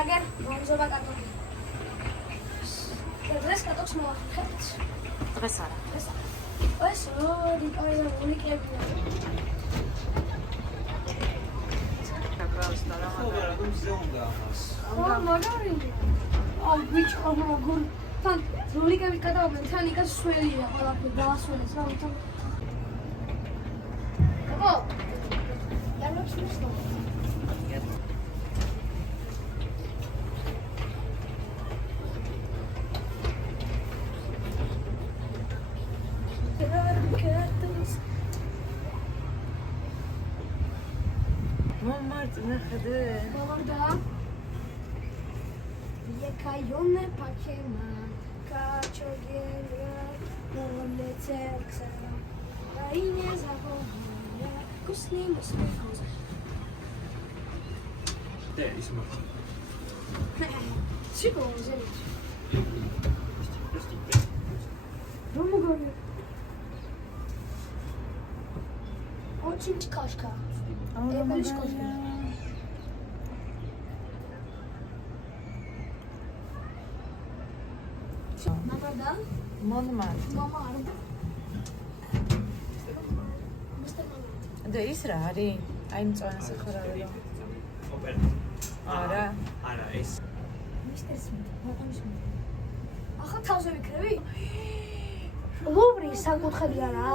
Agar მომზობა კატოქი. დღეს კატოქს მოვახერხებთ. დღეს არა. ეს რიკაია უნიკებია. გაკრავს და რა მაგარი. ბიჭო როგორ თან როლიკები გადავაბენ თან იქაც სველია ყველაფერი დაასვენეს რა ვითომ. ო დაბლობს მისო. მომარწნა ხედე. მოვარდა. Ione pachema, kachogira, moleteksa. Raine zahoya, kusni musmos. There is more. Chico, gente. Vamos agora. Очень кашка. É mais coisa. Nada. მონმარტ. Mama. და ის რა არის? აი მწვანე სახარავი. არა. არა ეს. Mr. Smith, მაგამის. ახლა თავზე ვიქრები? ლოვრი საკუთხელი არა?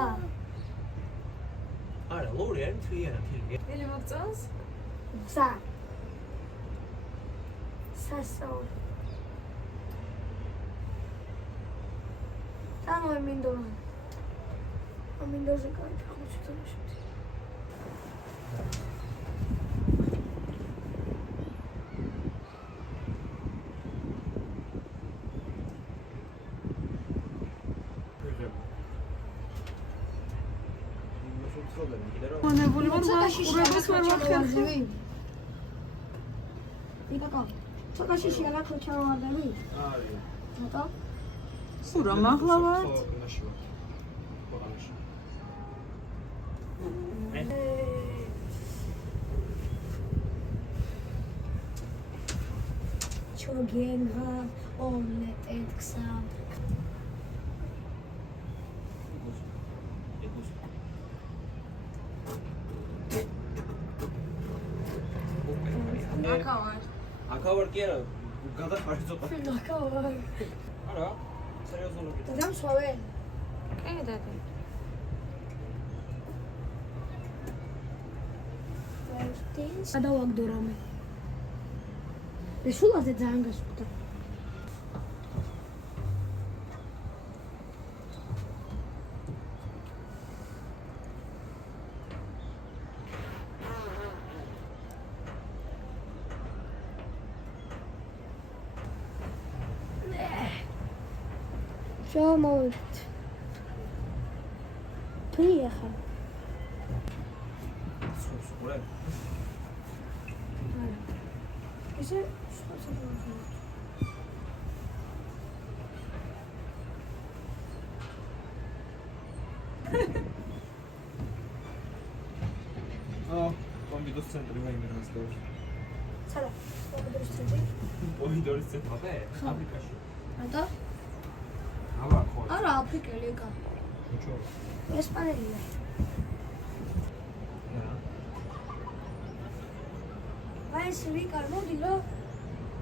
არა, ლორი არ თვია ფილმი. ელი მოგწონს? Ცა. სასაური. Там Аминдо. Аминдо закажет, хочет замешать. მონებული ვარ ყურებას ვერ ვახერხებ. იკაკო. ცოტა შიში არა ხოჩავადები? არის. ცოტა? სურა მაღლა ვარ. ჩოგენღა ომლეტექსა. აკავარ. აკავარ კი არა, გადახარე ცოტა. აკავარ. არა, სერიოზულად. დადამ სვავე. კი დადი. გადავაგდო რამე. ეს სულაზე ძალიან გასუქდა. ჩამოვით. პრიეხა. სულ. ესე სხვა კომბინოს ცენტრი ვაიმერას და სადა კომბინოს ცენტრი პოიდორის ცენტრი აფრიკაში ანტა აბა ხო არა აფრიკელი ეკა ჩო ესპანელია აი ეს რიკა მოდი რა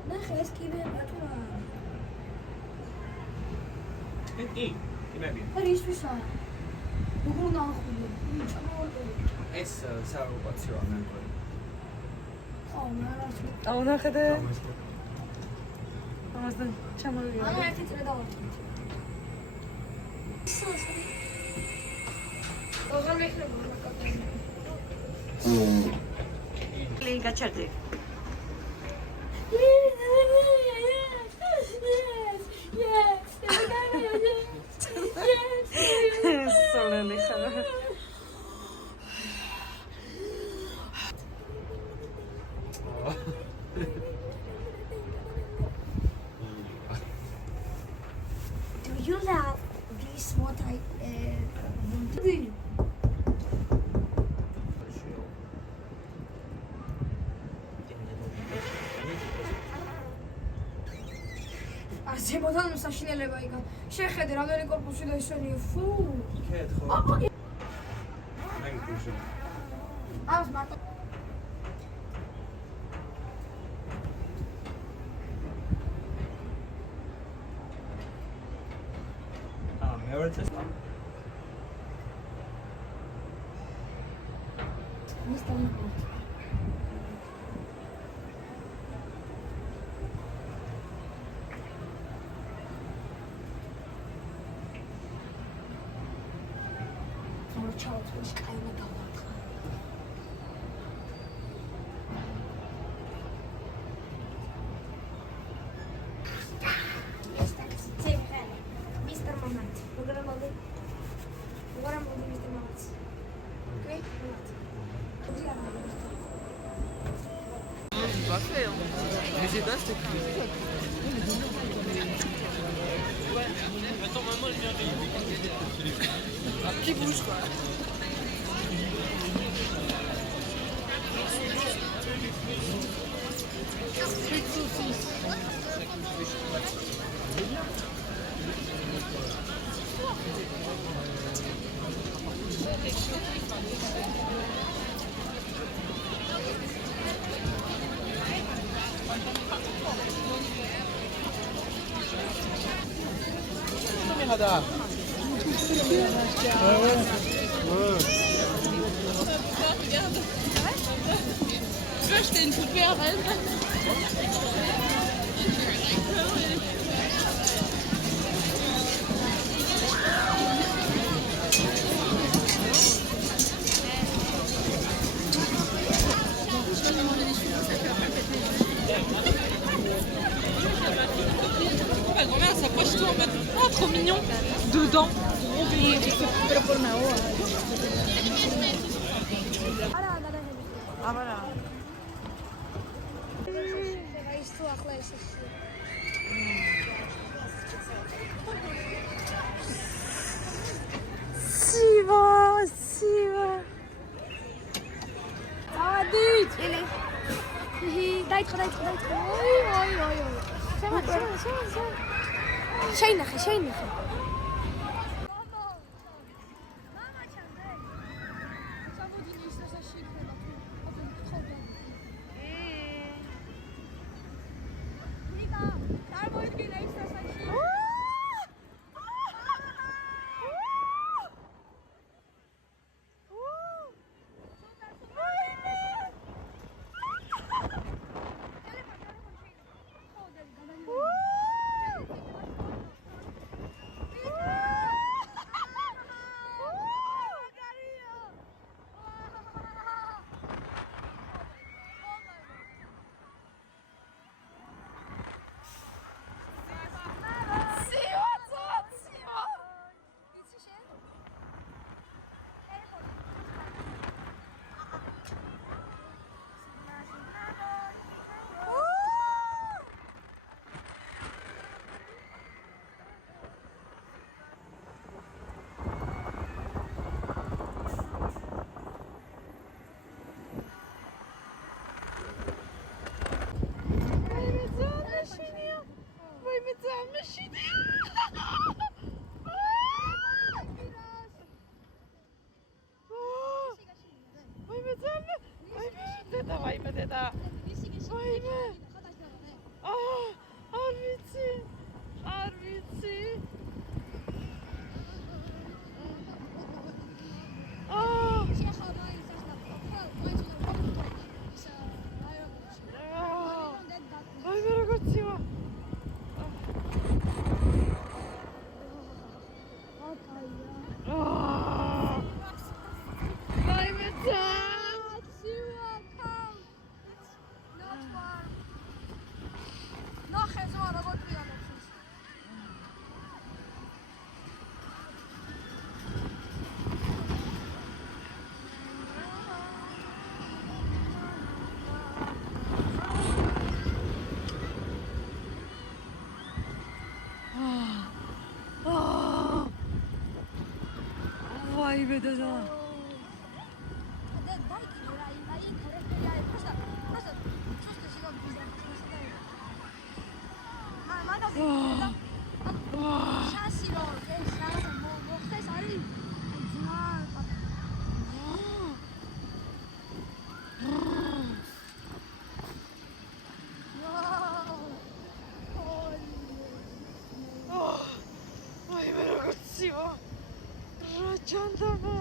ნახე ეს კიდე ატურა ეტი იმები აი ისვისა როგორ ნახული ჩამოვარდა ეს საოკუპაციო ამერიკული აუნახეთე ამასთან ჩამოვიდა არა ერთი წრე დავარჩით აღარ მეხება ლი გაჩერდი. სოლელი ხარ. Do you love this what I do? არსებობთან საშინელება იქა. შეხედე რამდენი корпуსი და ისონია. ფუ. კეთო. მე გიქუშე. ავს მარტო მეორე წესი. მისტერ მარტო. ჩაუწყო შკაინა დავათხა. Mr. Moment. Programmable. Mr. Moment. Okay? Parfait. Mais j'ai pas cette Attends, maman, elle vient de... Un petit bouge, quoi. 하다. Je vais acheter une poupée à reine. Ma grand-mère s'approche tout en mode oh trop mignon dedans. Ah voilà. Siva. Ah, dude! დაიწყო. ოი. შეინახე. ვაიმე და ვაიმე როგორც ცივა რა ჯანდაბა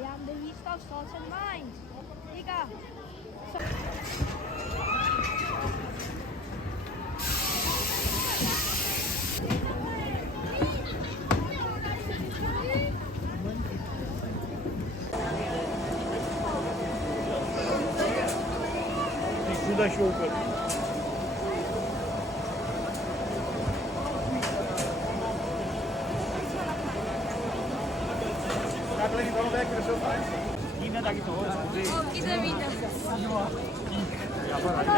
I am the least of thoughts and minds. Ika. Куда щелкать?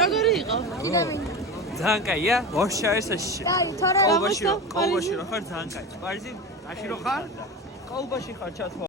როგორი იყო? ძალიან კაია, ვაშა ესაში. Dai, თორე ყოლბაში რო ხარ ძალიან კაი. პარიზი აში რო ხარ? ყოლბაში ხარ ჩათვალე.